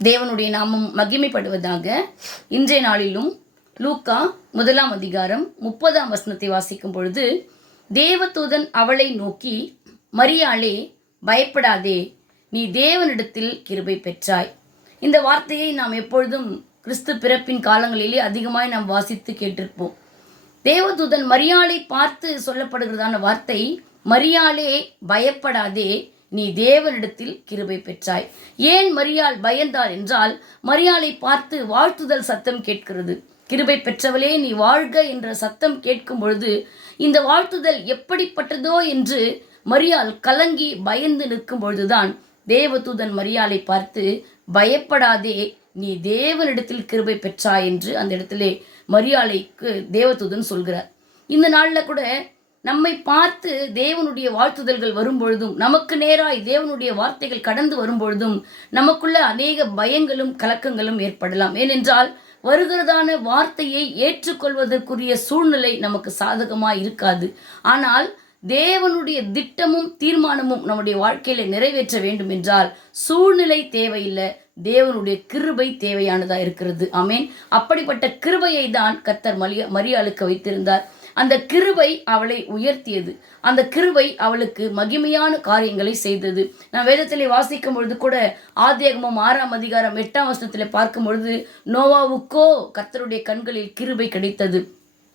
தேவனுடைய நாமம் மகிமைப்படுவதாக. இன்றைய நாளிலும் லூக்கா 1 அதிகாரம் 30 வாசிக்கும் பொழுது, தேவதூதன் அவளை நோக்கி, மரியாளே, பயப்படாதே, நீ தேவனிடத்தில் கிருபை பெற்றாய். இந்த வார்த்தையை நாம் எப்பொழுதும் கிறிஸ்து பிறப்பின் காலங்களிலே அதிகமாய் நாம் வாசித்து கேட்டிருப்போம். தேவதூதன் மரியாளை பார்த்து சொல்லப்படுகிறதான வார்த்தை, மரியாளே, பயப்படாதே, நீ தேவனிடத்தில் கிருபை பெற்றாய். ஏன் மரியாள் பயந்தாள் என்றால், மரியாளை பார்த்து வாழ்த்துதல் சத்தம் கேட்கிறது. கிருபை பெற்றவளே, நீ வாழ்க என்ற சத்தம் கேட்கும் பொழுது இந்த வாழ்த்துதல் எப்படிப்பட்டதோ என்று மரியாள் கலங்கி பயந்து நிற்கும் பொழுதுதான் தேவதூதன் மரியாளை பார்த்து, பயப்படாதே, நீ தேவனிடத்தில் கிருபை பெற்றாய் என்று அந்த இடத்திலே மரியாளைக்கு தேவதூதன் சொல்கிறார். இந்த நாளில் கூட நம்மை பார்த்து தேவனுடைய வாழ்த்துதல்கள் வரும்பொழுதும், நமக்கு நேராய் தேவனுடைய வார்த்தைகள் கடந்து வரும்பொழுதும் நமக்குள்ள அநேக பயங்களும் கலக்கங்களும் ஏற்படலாம். ஏனென்றால் வருகிறதான வார்த்தையை ஏற்றுக்கொள்வதற்குரிய சூழ்நிலை நமக்கு சாதகமாக இருக்காது. ஆனால் தேவனுடைய திட்டமும் தீர்மானமும் நம்முடைய வாழ்க்கையில நிறைவேற்ற வேண்டும் என்றால் சூழ்நிலை தேவையில்லை, தேவனுடைய கிருபை தேவையானதா இருக்கிறது. ஆமேன். அப்படிப்பட்ட கிருபையை தான் கர்த்தர் மரியாளுக்கு வைத்திருந்தார். அந்த கிருபை அவளை உயர்த்தியது. அந்த கிருபை அவளுக்கு மகிமையான காரியங்களை செய்தது. நான் வேதத்திலே வாசிக்கும் பொழுது கூட ஆதியாகமம் 6 அதிகாரம் 8 பார்க்கும் பொழுது, நோவாவுக்கோ கர்த்தருடைய கண்களில் கிருபை கிடைத்தது.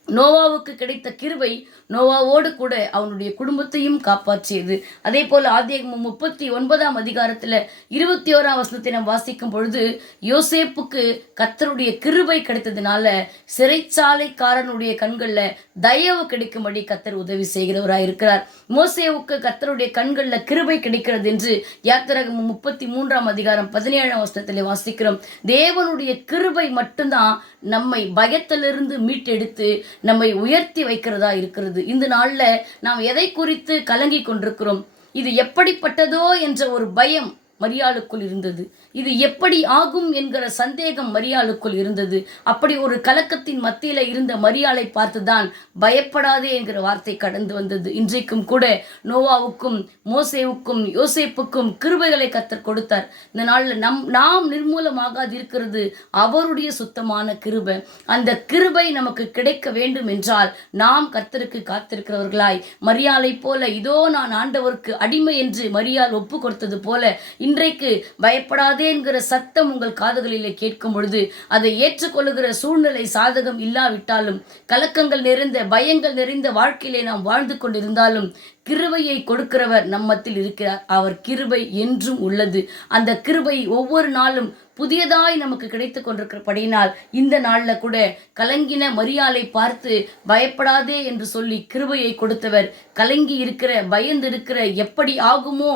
நோவாவுக்கு கிடைத்த கிருபை நோவாவோடு கூட அவனுடைய குடும்பத்தையும் காப்பாற்றியது. அதே போல ஆதியாகமம் 39 அதிகாரத்தில் 21 நாம் வாசிக்கும் பொழுது, யோசேப்புக்கு கர்த்தருடைய கிருபை கிடைத்ததுனால சிறைச்சாலைக்காரனுடைய கண்களில் தயவு கிடைக்கும்படி கர்த்தர் உதவி செய்கிறவராக இருக்கிறார். மோசேவுக்கு கர்த்தருடைய கண்களில் கிருபை கிடைக்கிறது என்று யாத்திராகமம் 33 அதிகாரம் 17 வாசிக்கிறோம். தேவனுடைய கிருபை மட்டும்தான் நம்மை பயத்திலிருந்து மீட்டெடுத்து நம்மை உயர்த்தி வைக்கிறதா இருக்கிறது. இந்த நாள்ல நாம் எதை குறித்து கலங்கி கொண்டிருக்கிறோம்? இது எப்படிப்பட்டதோ என்ற ஒரு பயம் மரியாளுக்குள் இருந்தது. இது எப்படி ஆகும் என்கிற சந்தேகம் மரியாளுக்குள் இருந்தது. அப்படி ஒரு கலக்கத்தின் மத்தியில இருந்த மரியாளை பார்த்துதான் பயப்படாதே என்கிற வார்த்தை கடந்து வந்தது. இன்றைக்கும் கூட நோவாவுக்கும் மோசேவுக்கும் யோசேப்புக்கும் கிருபைகளை கர்த்தர் கொடுத்தார். இந்த நாளில் நாம் நிர்மூலமாகாது இருக்கிறது அவருடைய சுத்தமான கிருபை. அந்த கிருபை நமக்கு கிடைக்க வேண்டும் என்றால் நாம் கர்த்தருக்கு காத்திருக்கிறவர்களாய், மரியாளை போல இதோ நான் ஆண்டவருக்கு அடிமை என்று மரியாள் ஒப்பு கொடுத்தது போல இன்றைக்கு பயப்படாதே என்கிற சத்தம் உங்கள் காதுகளிலே கேட்கும் பொழுது அதை ஏற்றுக்கொள்ளுகிற சூழ்நிலை சாதகம் இல்லாவிட்டாலும், கலக்கங்கள் நிறைந்த பயங்கள் நிறைந்த வாழ்க்கையிலே நாம் வாழ்ந்து கொண்டிருந்தாலும் கிருபையை கொடுக்கிறவர் நம்மத்தில் இருக்கிறார். அவர் கிருபை என்றும் உள்ளது. அந்த கிருபை ஒவ்வொரு நாளும் புதியதாய் நமக்கு கிடைத்து கொண்டிருக்கிறபடியினால் இந்த நாளில் கூட கலங்கின மரியாளை பார்த்து பயப்படாதே என்று சொல்லி கிருபையை கொடுத்தவர், கலங்கி இருக்கிற பயந்து இருக்கிற எப்படி ஆகுமோ,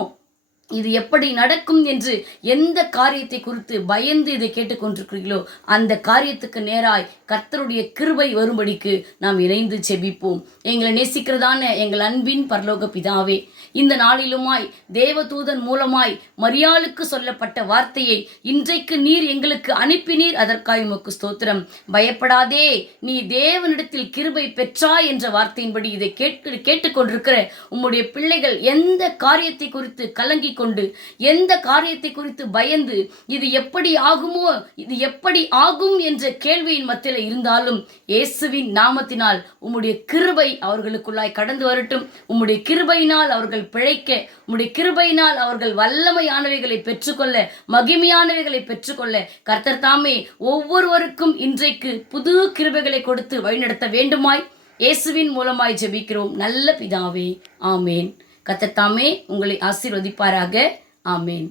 இது எப்படி நடக்கும் என்று எந்த காரியத்தை குறித்து பயந்து இதை கேட்டுக்கொண்டிருக்கிறீர்களோ அந்த காரியத்துக்கு நேராய் கர்த்தருடைய கிருபை வரும்படிக்கு நாம் இணைந்து செபிப்போம். எங்களை நேசிக்கிறதான எங்கள் அன்பின் பரலோக பிதாவே, இந்த நாளிலுமாய் தேவதூதன் மூலமாய் மரியாளுக்கு சொல்லப்பட்ட வார்த்தையை இன்றைக்கு நீர் எங்களுக்கு அனுப்பினீர். அதற்காக உமக்கு ஸ்தோத்திரம். பயப்படாதே, நீ தேவனிடத்தில் கிருபை பெற்றாய் என்ற வார்த்தையின்படி இதை கேட்டுக்கொண்டிருக்கிற உம்முடைய பிள்ளைகள் எந்த காரியத்தை குறித்து கலங்கி கொண்டு, எந்த காரியத்தை குறித்து பயந்து இது எப்படி ஆகுமோ, இது எப்படி ஆகும் என்ற கேள்வியின் மத்தியில் இருந்தாலும் இயேசுவின் நாமத்தினால் உம்முடைய கிருபை அவர்களுக்குள்ளாய் கடந்து வரட்டும். உம்முடைய கிருபையினால் அவர்கள் பிழைக்க, உம்முடைய கிருபையினால் அவர்கள் வல்லமையானவைகளை பெற்றுக்கொள்ள, மகிமையானவைகளை பெற்றுக்கொள்ள கர்த்தர் தாமே ஒவ்வொருவருக்கும் இன்றைக்கு புது கிருபைகளை கொடுத்து வழிநடத்த வேண்டுமாய் இயேசுவின் மூலமாய் ஜெபிக்கிறோம் நல்ல பிதாவே. ஆமேன். கர்த்தர் தாமே உங்களை ஆசீர்வதிப்பாராக. ஆமேன்.